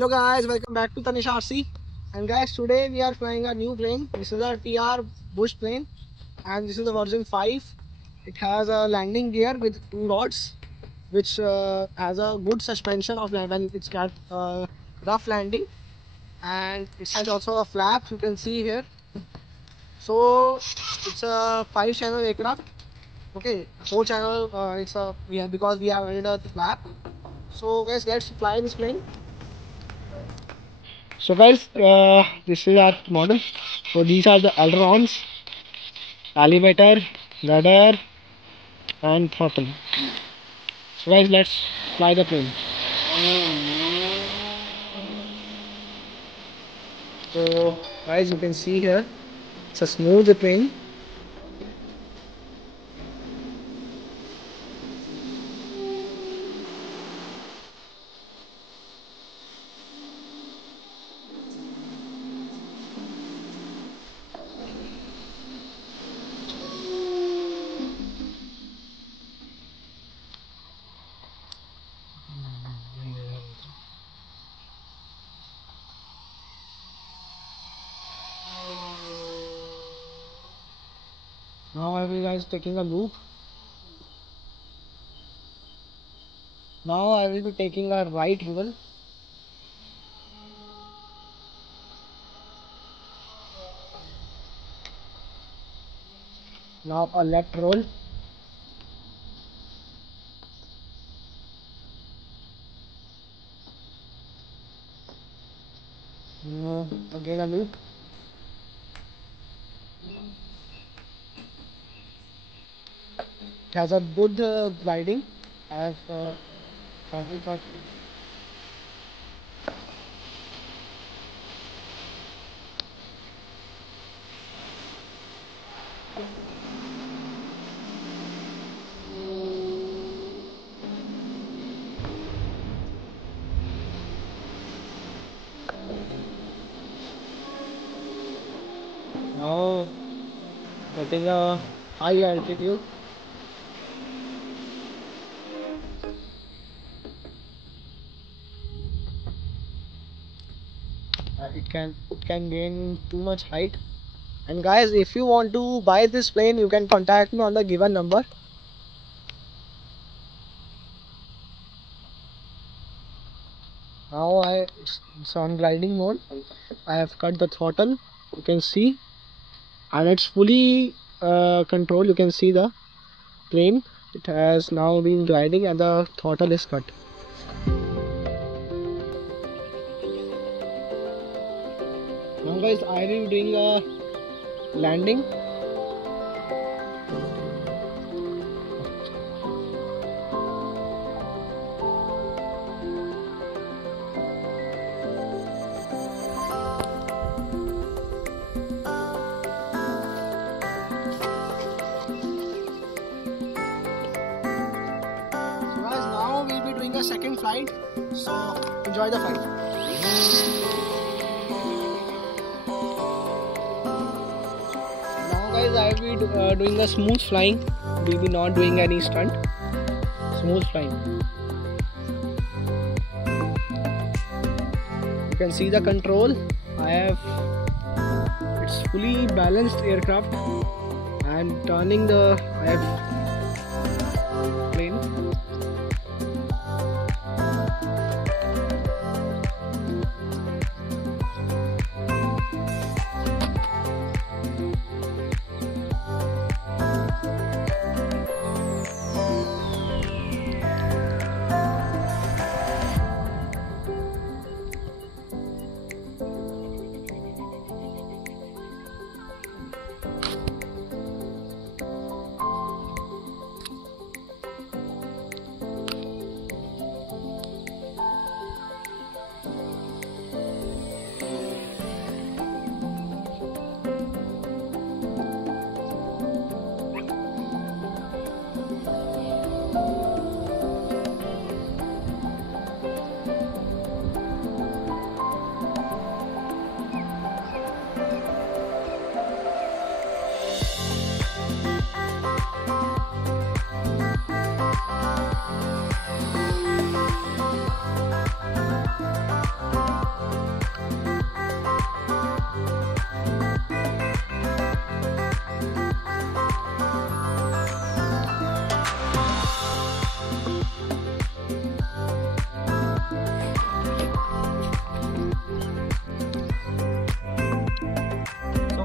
Hello guys, welcome back to Tanish RC. And guys, today we are flying a new plane. This is a TR Bush plane, and this is the version 5. It has a landing gear with 2 rods, which has a good suspension of when it's got rough landing, and it has also a flap you can see here. So it's a 5-channel aircraft. Okay, 4-channel. It's a because we have added a flap. So guys, let's fly this plane. So guys, this is our model. So these are the ailerons, elevator, rudder and throttle. So guys, let's fly the plane. So guys, you can see here, it's a smooth plane. Now I will guys taking a loop. Now I will be taking a right angle. Now a left roll. Again a loop. It has a good gliding as traffic thought. Now getting a high altitude. It can gain too much height. And guys, if you want to buy this plane, you can contact me on the given number. Now it's on gliding mode. I have cut the throttle, you can see, and it's fully controlled. You can see the plane. It has now been gliding and the throttle is cut. Now guys, I will be doing a landing. So guys, now we'll be doing a second flight. So enjoy the flight. Guys, I will be doing a smooth flying. We will be not doing any stunt. Smooth flying. You can see the control. It's fully balanced aircraft, and turning I have plane.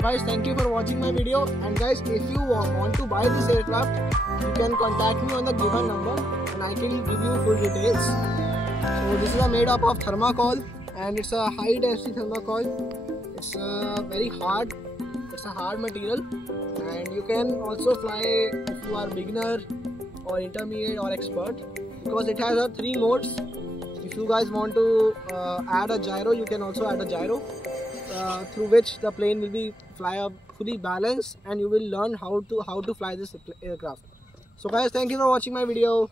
guys, thank you for watching my video. And guys, if you want to buy this aircraft, you can contact me on the given number and I can give you full details. So this is made up of thermocol, and it's a high density thermocol. It's very hard. It's a hard material, and you can also fly if you are beginner or intermediate or expert, because it has 3 modes. If you guys want to add a gyro, you can also add a gyro through which the plane will be fully balanced, and you will learn how to fly this aircraft. So guys, thank you for watching my video.